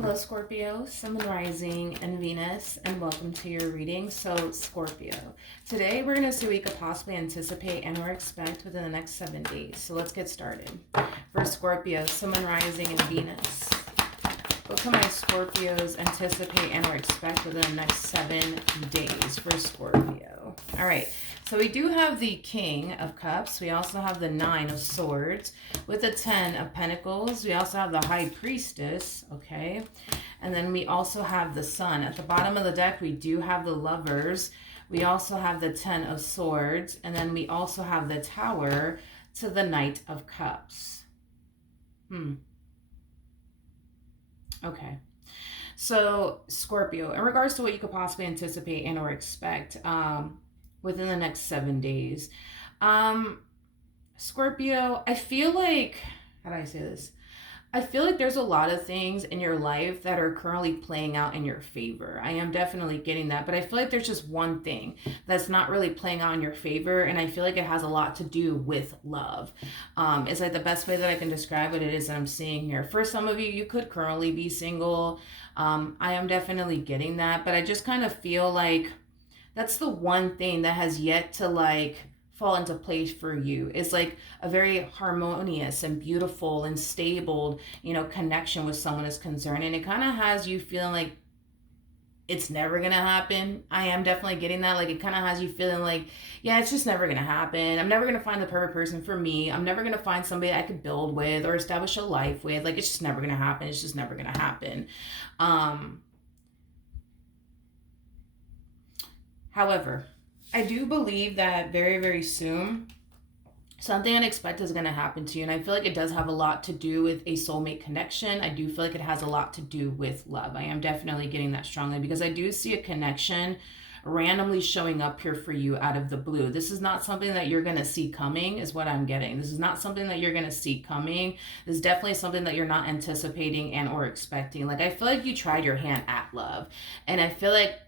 Hello, Scorpio, Sun, Rising, and Venus, and welcome to your reading. So, Scorpio, today we're going to see what you could possibly anticipate and or expect within the next 7 days. So, let's get started. For Scorpio, Sun, Rising, and Venus, what can my Scorpios anticipate and or expect within the next 7 days for Scorpio? All right. So we do have the King of Cups. We also have the Nine of Swords with the 10 of Pentacles. We also have the High Priestess, okay? And then we also have the Sun. At the bottom of the deck, we do have the Lovers. We also have the 10 of Swords. And then we also have the Tower to the Knight of Cups. Okay. So, Scorpio, in regards to what you could possibly anticipate and or expect, within the next 7 days. Scorpio, I feel like, how do I say this? I feel like there's a lot of things in your life that are currently playing out in your favor. I am definitely getting that, but I feel like there's just one thing that's not really playing out in your favor, and I feel like it has a lot to do with love. It's like the best way that I can describe what it is that I'm seeing here. For some of you, you could currently be single. I am definitely getting that, but I just kind of feel like that's the one thing that has yet to like fall into place for you. It's like a very harmonious and beautiful and stable, connection with someone is concerned. And it kind of has you feeling like it's never gonna happen. I am definitely getting that. Like, it kind of has you feeling like, yeah, it's just never gonna happen. I'm never gonna find the perfect person for me. I'm never gonna find somebody I could build with or establish a life with. Like, it's just never gonna happen. It's just never gonna happen. However, I do believe that very, very soon, something unexpected is going to happen to you. And I feel like it does have a lot to do with a soulmate connection. I do feel like it has a lot to do with love. I am definitely getting that strongly because I do see a connection randomly showing up here for you out of the blue. This is not something that you're going to see coming, is what I'm getting. This is not something that you're going to see coming. This is definitely something that you're not anticipating and or expecting. Like, I feel like you tried your hand at love, and I feel like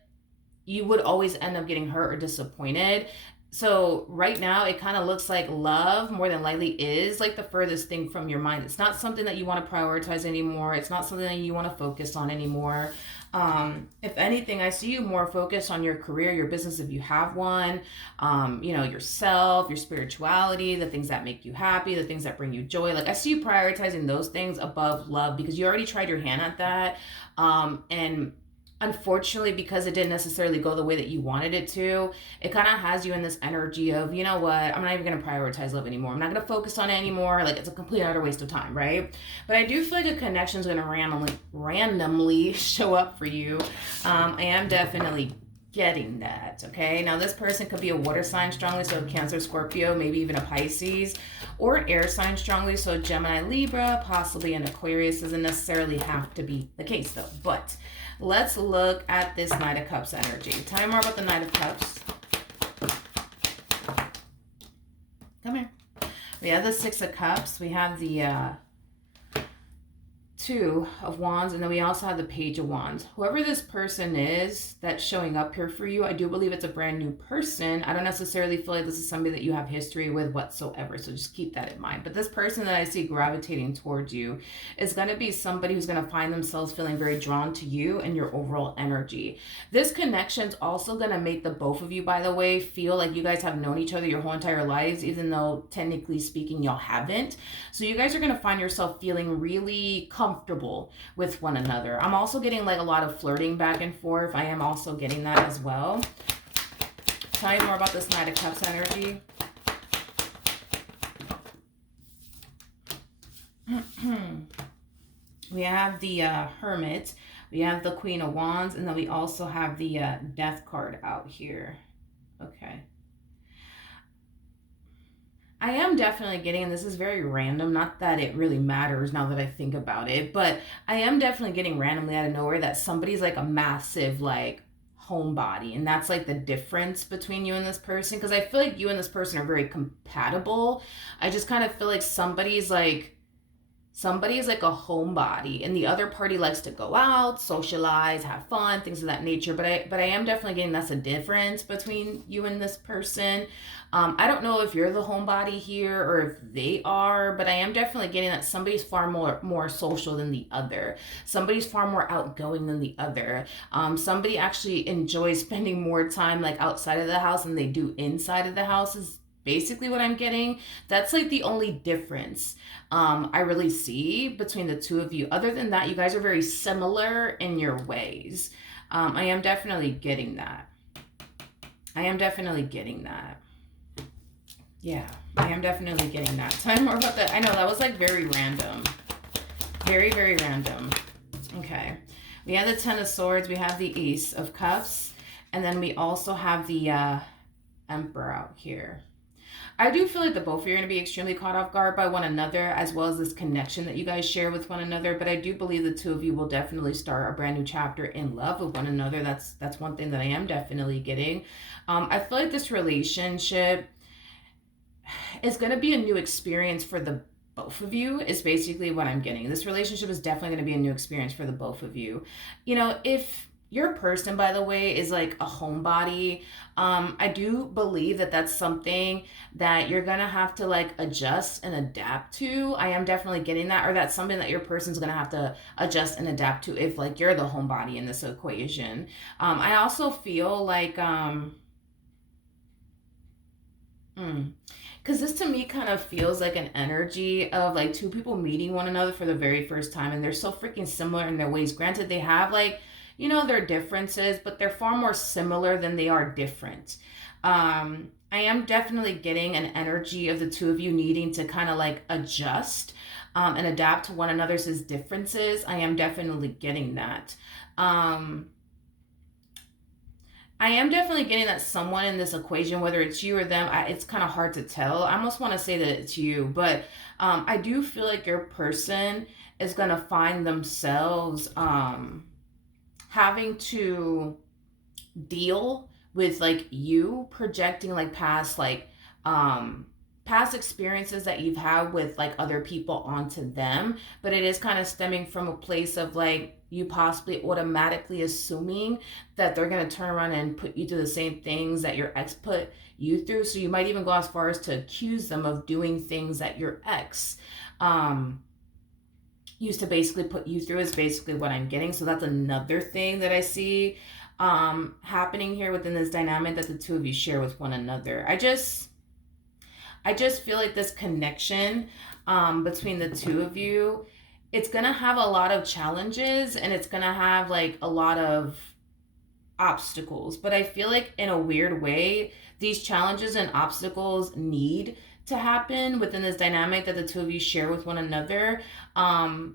you would always end up getting hurt or disappointed. So right now, it kind of looks like love more than likely is like the furthest thing from your mind. It's not something that you want to prioritize anymore. It's not something that you want to focus on anymore. If anything, I see you more focused on your career, your business, if you have one, yourself, your spirituality, the things that make you happy, the things that bring you joy. Like, I see you prioritizing those things above love because you already tried your hand at that. And unfortunately, because it didn't necessarily go the way that you wanted it to, it kind of has you in this energy of, you know what, I'm not even going to prioritize love anymore. I'm not going to focus on it anymore. Like, it's a complete utter waste of time, right? But I do feel like a connection is going to randomly show up for you. I am definitely getting that, okay? Now, this person could be a water sign strongly, so Cancer, Scorpio, maybe even a Pisces, or an air sign strongly, so Gemini, Libra, possibly an Aquarius. Doesn't necessarily have to be the case, though. But let's look at this Knight of Cups energy. Tell me more about the Knight of Cups. Come here. We have the Six of Cups. We have the Two of Wands, and then we also have the Page of Wands. Whoever this person is that's showing up here for you, I do believe it's a brand new person. I don't necessarily feel like this is somebody that you have history with whatsoever, so just keep that in mind. But this person that I see gravitating towards you is going to be somebody who's going to find themselves feeling very drawn to you and your overall energy. This connection is also going to make the both of you, by the way, feel like you guys have known each other your whole entire lives, even though technically speaking y'all haven't. So you guys are going to find yourself feeling really comfortable with one another. I'm also getting like a lot of flirting back and forth. I am also getting that as well. Tell me more about this Knight of Cups energy. We have the Hermit, we have the Queen of Wands, and then we also have the Death card out here. Okay. I am definitely getting, and this is very random, not that it really matters now that I think about it, but I am definitely getting randomly out of nowhere that somebody's like a massive like homebody, and that's like the difference between you and this person, because I feel like you and this person are very compatible. I just kind of feel like somebody's like somebody is like a homebody and the other party likes to go out, socialize, have fun, things of that nature. But I am definitely getting that's a difference between you and this person. I don't know if you're the homebody here or if they are, but I am definitely getting that somebody's far more social than the other. Somebody's far more outgoing than the other. Somebody actually enjoys spending more time like outside of the house than they do inside of the house is basically what I'm getting. That's like the only difference I really see between the two of you. Other than that, you guys are very similar in your ways. I am definitely getting that. I am definitely getting that. Yeah, I am definitely getting that. Tell me more about that. I know that was like very random. Very, very random. Okay. We have the Ten of Swords. We have the Ace of Cups. And then we also have the Emperor out here. I do feel like the both of you are going to be extremely caught off guard by one another, as well as this connection that you guys share with one another. But I do believe the two of you will definitely start a brand new chapter in love with one another. That's one thing that I am definitely getting. I feel like this relationship is going to be a new experience for the both of you is basically what I'm getting. This relationship is definitely going to be a new experience for the both of you. You know, if your person, by the way, is like a homebody, I do believe that that's something that you're gonna have to like adjust and adapt to. I am definitely getting that, or that's something that your person's gonna have to adjust and adapt to if like you're the homebody in this equation. I also feel like because this to me kind of feels like an energy of like two people meeting one another for the very first time, and they're so freaking similar in their ways. Granted, they have like, you know, their differences, but they're far more similar than they are different. I am definitely getting an energy of the two of you needing to kind of like adjust and adapt to one another's differences. I am definitely getting that. I am definitely getting that someone in this equation, whether it's you or them, it's kind of hard to tell. I almost want to say that it's you, but I do feel like your person is going to find themselves having to deal with like you projecting like past experiences that you've had with like other people onto them, but it is kind of stemming from a place of like you possibly automatically assuming that they're going to turn around and put you through the same things that your ex put you through. So you might even go as far as to accuse them of doing things that your ex used to basically put you through, is basically what I'm getting. So that's another thing that I see happening here within this dynamic that the two of you share with one another. I just feel like this connection between the two of you, it's gonna have a lot of challenges and it's gonna have like a lot of obstacles. But I feel like in a weird way, these challenges and obstacles need to happen within this dynamic that the two of you share with one another. And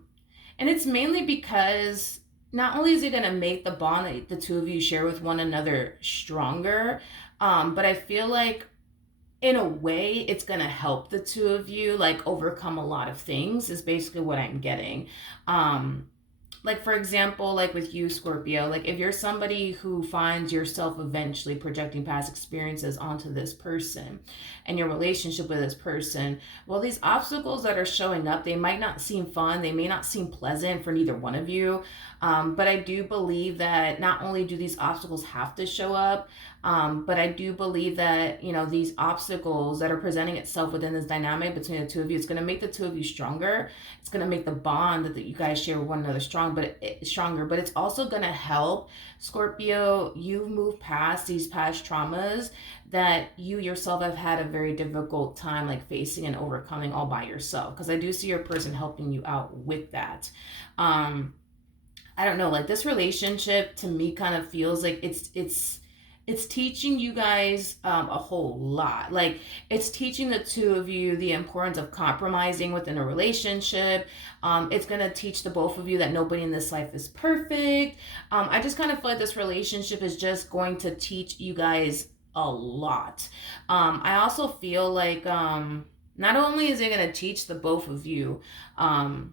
it's mainly because not only is it going to make the bond that the two of you share with one another stronger, but I feel like in a way it's going to help the two of you like overcome a lot of things is basically what I'm getting. Like for example, like with you, Scorpio, like if you're somebody who finds yourself eventually projecting past experiences onto this person and your relationship with this person, well, these obstacles that are showing up, they might not seem fun, they may not seem pleasant for neither one of you, but I do believe that not only do these obstacles have to show up, but I do believe that, you know, these obstacles that are presenting itself within this dynamic between the two of you, it's going to make the two of you stronger. It's going to make the bond that you guys share with one another stronger, but it's also going to help, Scorpio, you move past these past traumas that you yourself have had a very difficult time like facing and overcoming all by yourself. Because I do see your person helping you out with that. I don't know, like this relationship to me kind of feels like it's teaching you guys a whole lot. Like it's teaching the two of you the importance of compromising within a relationship. It's going to teach the both of you that nobody in this life is perfect. I just kind of feel like this relationship is just going to teach you guys a lot. I also feel like not only is it going to teach the both of you, not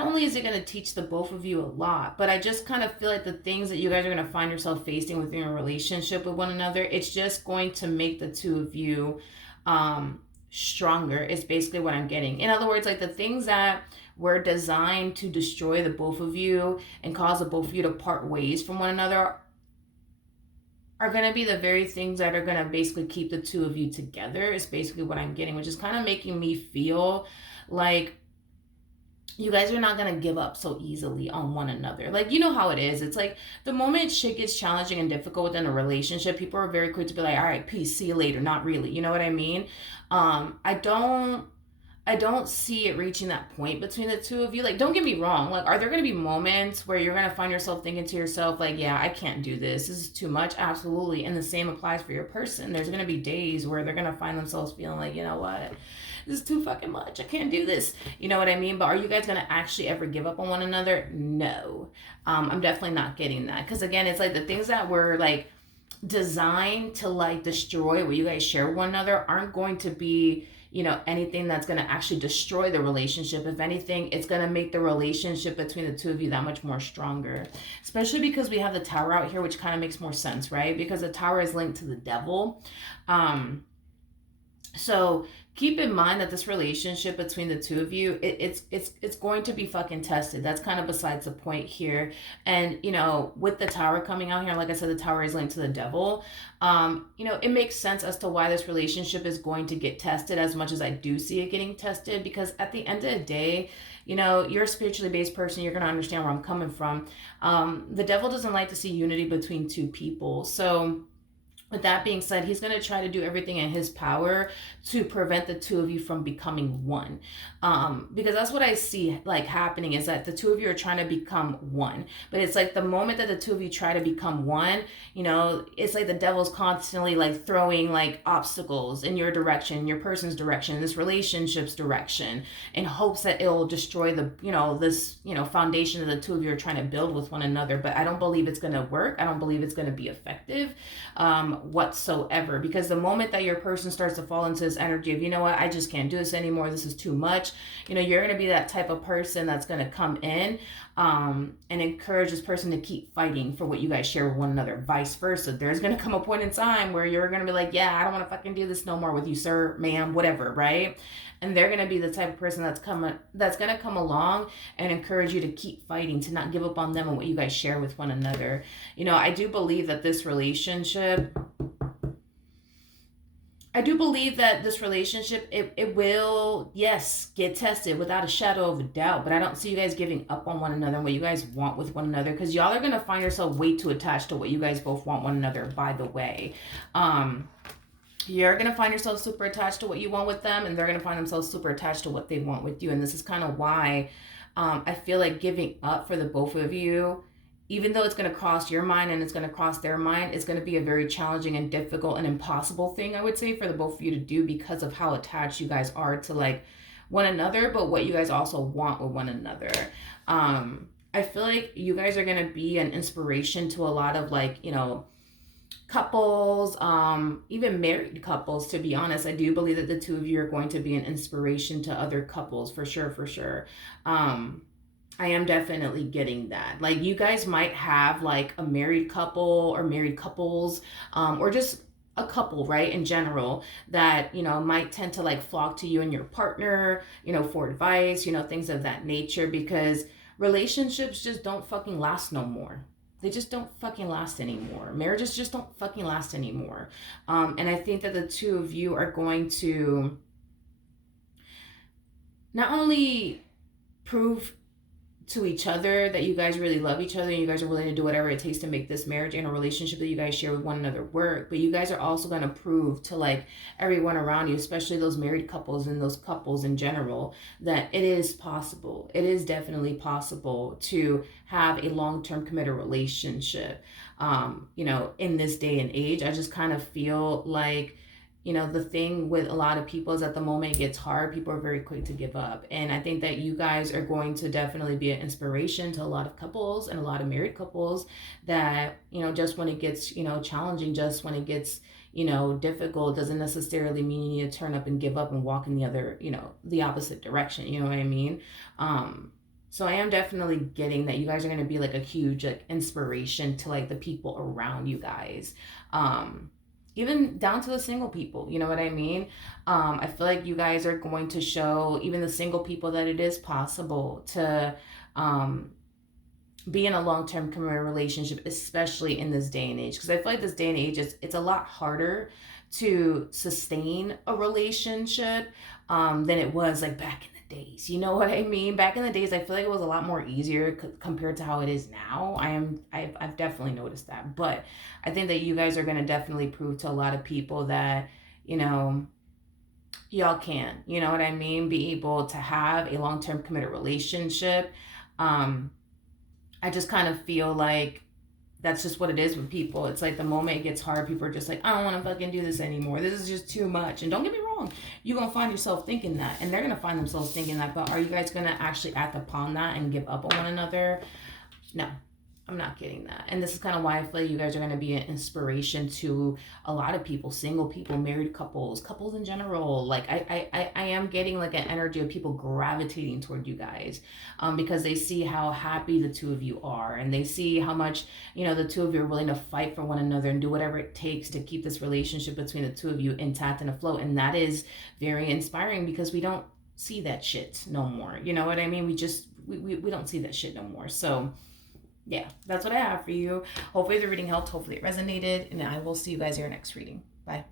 only is it going to teach the both of you a lot, but I just kind of feel like the things that you guys are going to find yourself facing within a relationship with one another, it's just going to make the two of you stronger is basically what I'm getting. In other words, like the things that were designed to destroy the both of you and cause the both of you to part ways from one another are going to be the very things that are going to basically keep the two of you together, is basically what I'm getting, which is kind of making me feel like you guys are not going to give up so easily on one another. Like, you know how it is. It's like the moment shit gets challenging and difficult within a relationship, people are very quick to be like, all right, peace, see you later. Not really. You know what I mean? I don't see it reaching that point between the two of you. Like, don't get me wrong. Like, are there going to be moments where you're going to find yourself thinking to yourself, like, yeah, I can't do this. This is too much. Absolutely. And the same applies for your person. There's going to be days where they're going to find themselves feeling like, you know what? This is too fucking much. I can't do this. You know what I mean? But are you guys going to actually ever give up on one another? No. I'm definitely not getting that. Because, again, it's like the things that were, like, designed to, like, destroy what you guys share with one another aren't going to be, anything that's going to actually destroy the relationship. If anything, it's going to make the relationship between the two of you that much more stronger. Especially because we have the Tower out here, which kind of makes more sense, right? Because the Tower is linked to the devil. So keep in mind that this relationship between the two of you, it's going to be fucking tested. That's kind of besides the point here. And with the Tower coming out here, like I said, the Tower is linked to the devil. It makes sense as to why this relationship is going to get tested, as much as I do see it getting tested, because at the end of the day, you're a spiritually based person. You're going to understand where I'm coming from. The devil doesn't like to see unity between two people. So with that being said, he's going to try to do everything in his power to prevent the two of you from becoming one. Because that's what I see like happening, is that the two of you are trying to become one. But it's like the moment that the two of you try to become one, it's like the devil's constantly like throwing like obstacles in your direction, your person's direction, this relationship's direction, in hopes that it'll destroy the, this, foundation that the two of you are trying to build with one another. But I don't believe it's going to work. I don't believe it's going to be effective whatsoever, because the moment that your person starts to fall into this energy of, you know what, I just can't do this anymore, this is too much, you're going to be that type of person that's going to come in and encourage this person to keep fighting for what you guys share with one another. Vice versa, there's going to come a point in time where you're going to be like, yeah, I don't want to fucking do this no more with you, sir, ma'am, whatever, right? And they're going to be the type of person that's going to come along and encourage you to keep fighting, to not give up on them and what you guys share with one another. I do believe that this relationship, it will, yes, get tested without a shadow of a doubt. But I don't see you guys giving up on one another and what you guys want with one another, because y'all are going to find yourself way too attached to what you guys both want one another, by the way. You're going to find yourself super attached to what you want with them, and they're going to find themselves super attached to what they want with you. And this is kind of why I feel like giving up for the both of you, even though it's going to cross your mind and it's going to cross their mind, it's going to be a very challenging and difficult and impossible thing, I would say, for the both of you to do, because of how attached you guys are to like one another, but what you guys also want with one another. I feel like you guys are going to be an inspiration to a lot of like, couples, even married couples. To be honest, I do believe that the two of you are going to be an inspiration to other couples, for sure. I am definitely getting that. Like, you guys might have like a married couple or married couples, or just a couple, right, in general, that might tend to like flock to you and your partner, for advice, things of that nature, because relationships just don't fucking last no more. They just don't fucking last anymore. Marriages just don't fucking last anymore. And I think that the two of you are going to not only prove to each other that you guys really love each other and you guys are willing to do whatever it takes to make this marriage and a relationship that you guys share with one another work, but you guys are also going to prove to like everyone around you, especially those married couples and those couples in general, that it is possible. It is definitely possible to have a long-term committed relationship, in this day and age. I just kind of feel like the thing with a lot of people is at the moment it gets hard, people are very quick to give up. And I think that you guys are going to definitely be an inspiration to a lot of couples and a lot of married couples that, just when it gets, challenging, just when it gets, difficult, doesn't necessarily mean you need to turn up and give up and walk in the other, the opposite direction. You know what I mean? So I am definitely getting that you guys are going to be like a huge like inspiration to like the people around you guys. even down to the single people, you know what I mean? I feel like you guys are going to show even the single people that it is possible to um, be in a long-term committed relationship, especially in this day and age, because I feel like this day and age it's a lot harder to sustain a relationship than it was like back in the days, you know what I mean? Back in the days I feel like it was a lot more easier compared to how it is now. I've definitely noticed that, but I think that you guys are going to definitely prove to a lot of people that, you know, y'all can, you know what I mean, be able to have a long-term committed relationship. um I just kind of feel like that's just what it is with people. It's like the moment it gets hard, people are just like, I don't want to fucking do this anymore. This is just too much. And don't get me wrong, you're going to find yourself thinking that. And they're going to find themselves thinking that. But are you guys going to actually act upon that and give up on one another? No, I'm not getting that. And this is kind of why I feel like you guys are going to be an inspiration to a lot of people, single people, married couples, couples in general. Like I am getting like an energy of people gravitating toward you guys, because they see how happy the two of you are, and they see how much, you know, the two of you are willing to fight for one another and do whatever it takes to keep this relationship between the two of you intact and afloat. And that is very inspiring, because we don't see that shit no more. You know what I mean? We don't see that shit no more. So yeah, that's what I have for you. Hopefully the reading helped. Hopefully it resonated. And I will see you guys in your next reading. Bye.